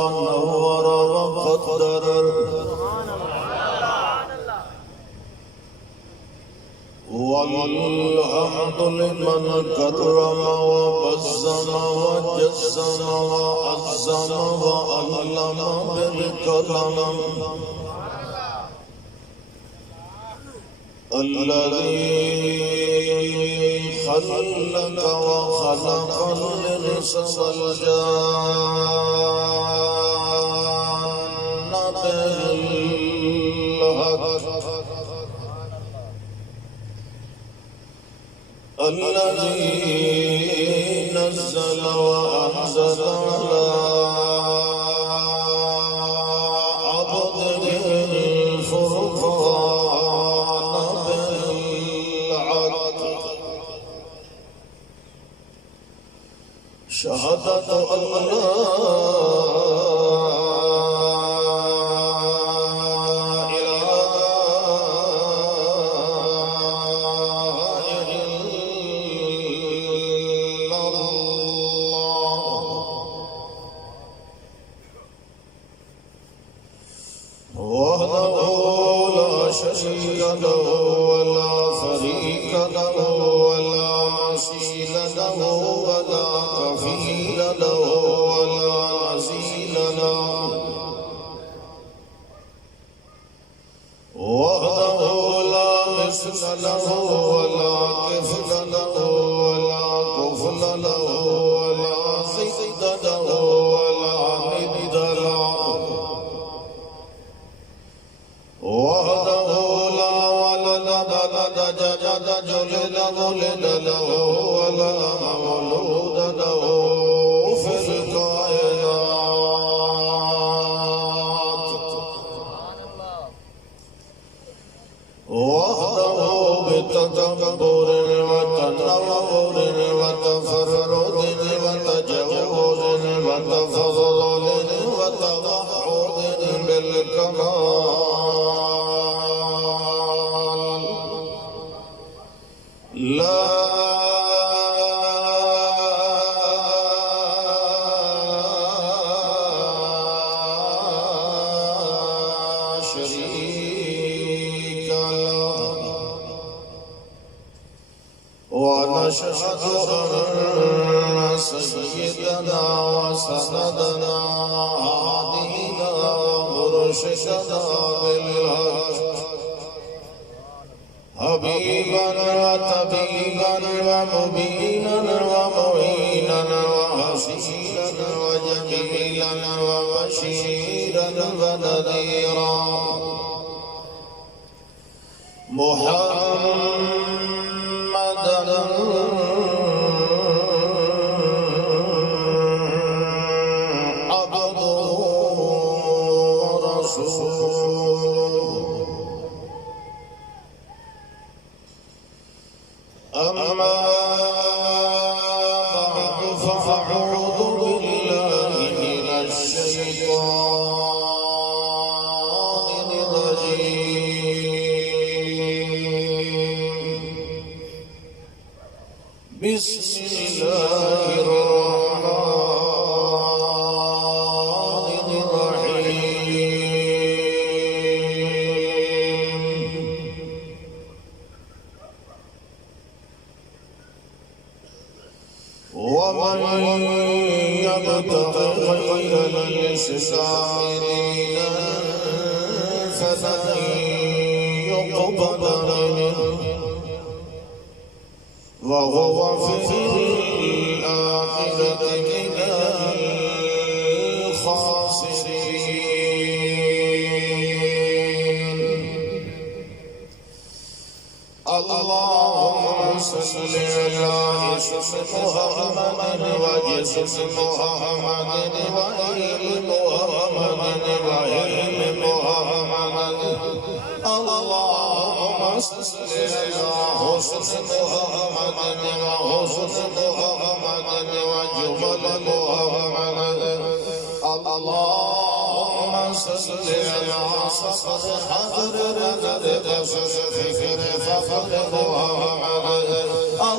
نور وقدر والحمد لمن كرم وبزم وجسم وعزم وعلم بالكرم الذي خلق وخلق الإنس والجان بالحق الذي نزل وأنزل على عبده الفرقان بالحق شهادة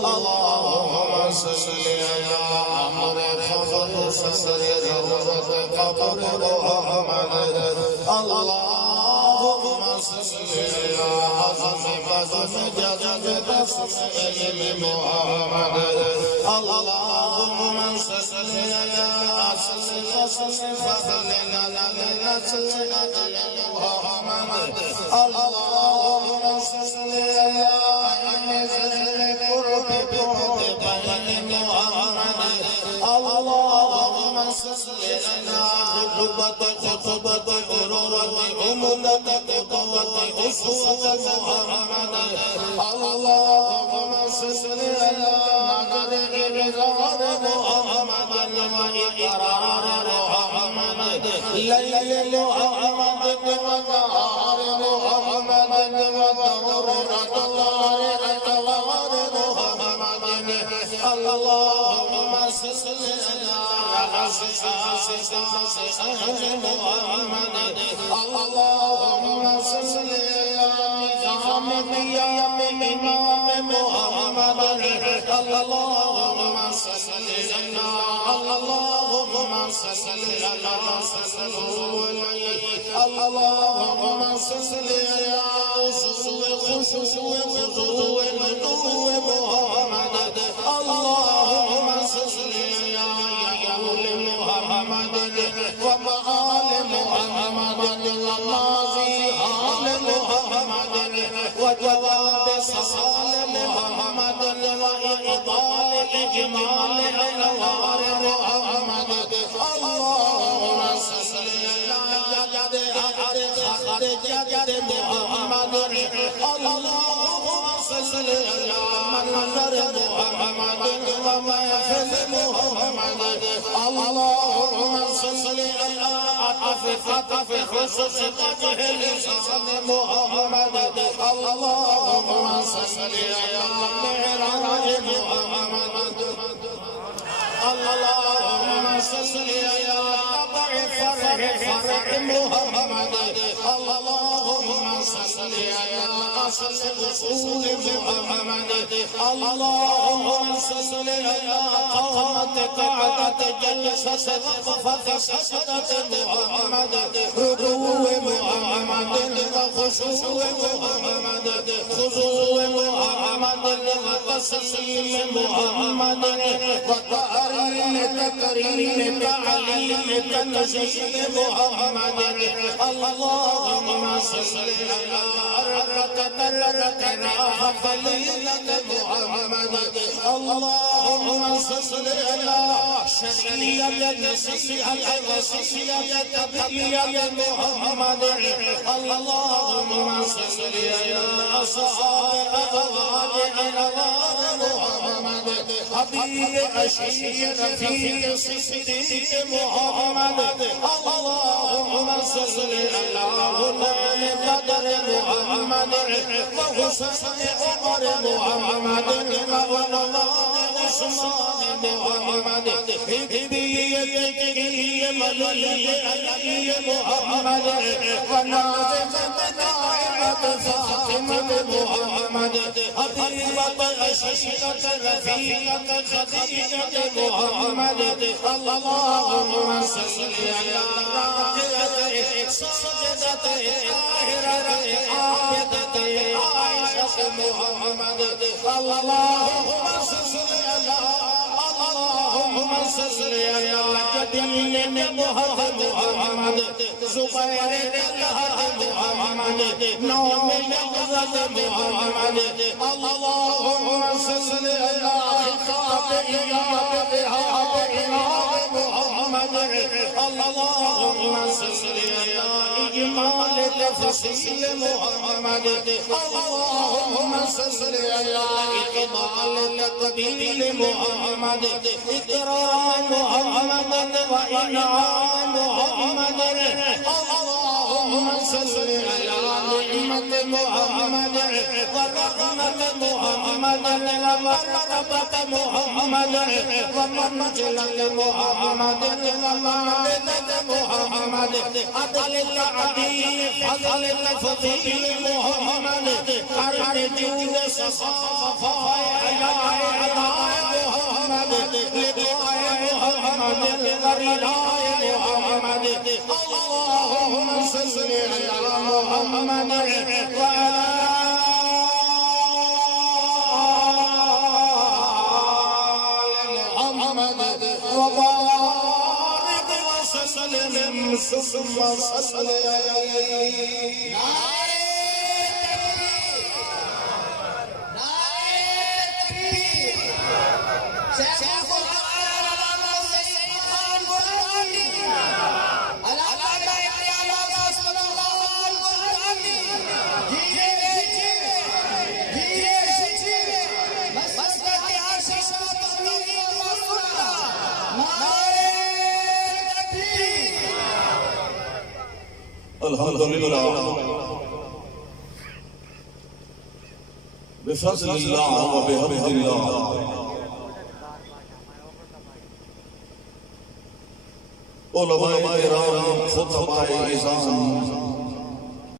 اللهم صل على عمر حسن روضة قبر محمد اللهم صل على عظم بزم جذب بسم محمد اللهم صل على أصل فصل فضل نسل محمد اللهم صل على عين زل قرب بين محمد اللهم صل على خطبة غرورة أمة قوة أسوة محمد اللهم صل على مغرب رضوان محمد وإقرار محمد ليل محمد ونهار محمد ودور الله أطوار محمد اللهم صل على أهل محمد اللهم صل على نظام قيام إمام محمد اللهم صل على اللهم صل على اللهم صل على خشوع محمد اللهم صل على محمد ومآل محمد وماضي آل محمد وجواب صال محمد وإقبال إجمال أنوار محمد اللهم صل على جد محمد اللهم صل على منظر محمد ومحفل محمد اللهم صل على عطف خصوص وجه لسان محمد اللهم صل على معراج محمد اللهم صل على طبع فرح محمد اللهم صل على أصل أصول محمد اللهم صل على قامة جلسة وقفة سجدة محمد ركوع محمد وخشوع محمد خضوع محمد وتسليم محمد وتعليم تكريم تعليم تنزيل محمد اللهم صل على ركعتنا فليلة محمد اللهم صل على شريعة نصيحة وصية تبلية محمد اللهم صل على أصحاب أغواد محمد حبيب أشير رفيق صديق محمد اللهم صل على غلام بدر محمد وحسن عمر محمد وعثمان عثمان محمد هدية ملي محمد ونازل نائمة فاطمة محمد حبيبة أشيرة رفيقة خديجة محمد اللهم صل على راقية سجدة طاهرة عابدة عائشة محمد اللهم صل على اللهم صل على جديد محمد زبير محمد نوم الأغرد محمد اللهم صل على خطاب إمام بهاب إمام محمد اللهم صل على إجمال تفصيل محمد اللهم صل على إقبال تقبيل محمد إكرام محمد وإنعام محمد اللهم صل على نعمة محمد ورحمة محمد ومرتبة محمد ومنزلة محمد ومعبدة محمد عدل العديد فضل الفضيل محمد أرجو صفاء محمد لقاء محمد ورضاء محمد اللهم صل على محمد وعلى آل محمد وبارك وسلم ثم صل عليه الحمدللہ بفضل اللہ وبحمد اللہ علماء کرام خطبہ اذان